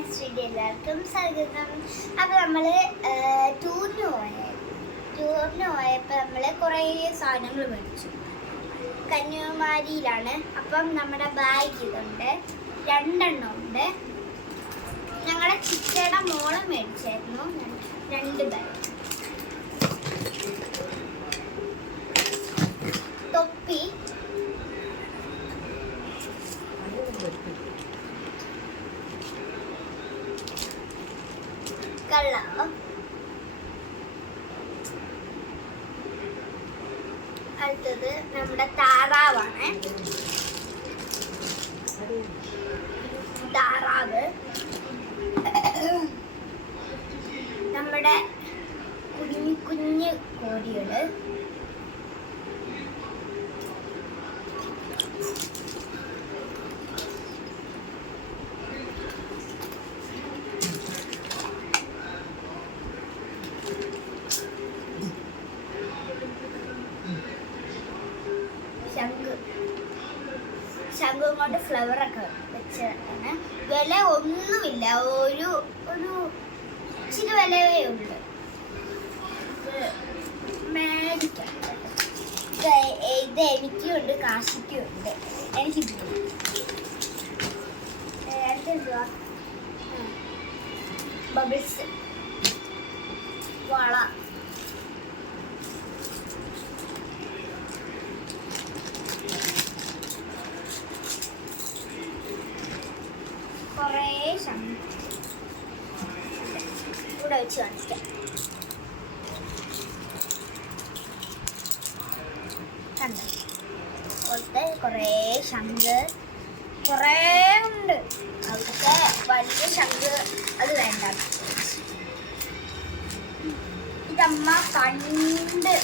Dance എല്ലാവർക്കും സ്വാഗതം അപ്പോൾ നമ്മൾ ടൂറിന് പോയായിരുന്നു. ടൂറിന് പോയപ്പോൾ നമ്മൾ കുറേ സാധനങ്ങൾ മേടിച്ചു. കന്യാകുമാരിയിലാണ്. അപ്പം നമ്മുടെ ബാഗ് ഇതുണ്ട്. രണ്ടെണ്ണം ഉണ്ട്. ഞങ്ങളെ ചിറ്റയുടെ മോൾ മേടിച്ചായിരുന്നു. രണ്ട് ബാഗ് തൊപ്പി. കള്ള. അടുത്തത് നമ്മുടെ താറാവാണ്. താറാവ്. നമ്മുടെ കുഞ്ഞു കുഞ്ഞു കോഴികൾ. ശംഖ്. ശംഖും കൊണ്ട് ഫ്ലവർ ഒക്കെ വെച്ചാണ് വില ഒന്നുമില്ല. ഒരു ഒരു ഇച്ചിരി വിലയേ ഉള്ളു. മേടിക്കാം. ഇത് എനിക്കും ഉണ്ട് കാശിക്കും ഉണ്ട് എനിക്ക് അടുത്തെന്തുവാ ബബിൾസ്. വള. കുറേ ഇവിടെ വെച്ച് കാണിക്കാം. കണ്ടോ? പോലത്തെ കുറേ ശംഖ്. കുറേ ഉണ്ട്. അവിടുത്തെ വലിയ ശംഖ് അത് വേണ്ട. ഇതമ്മ കണ്ട്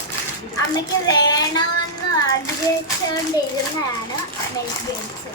അമ്മയ്ക്ക് വേണമെന്ന് ആഗ്രഹിച്ചുകൊണ്ടിരുന്നതാണ് അമ്മ മേടിച്ചത്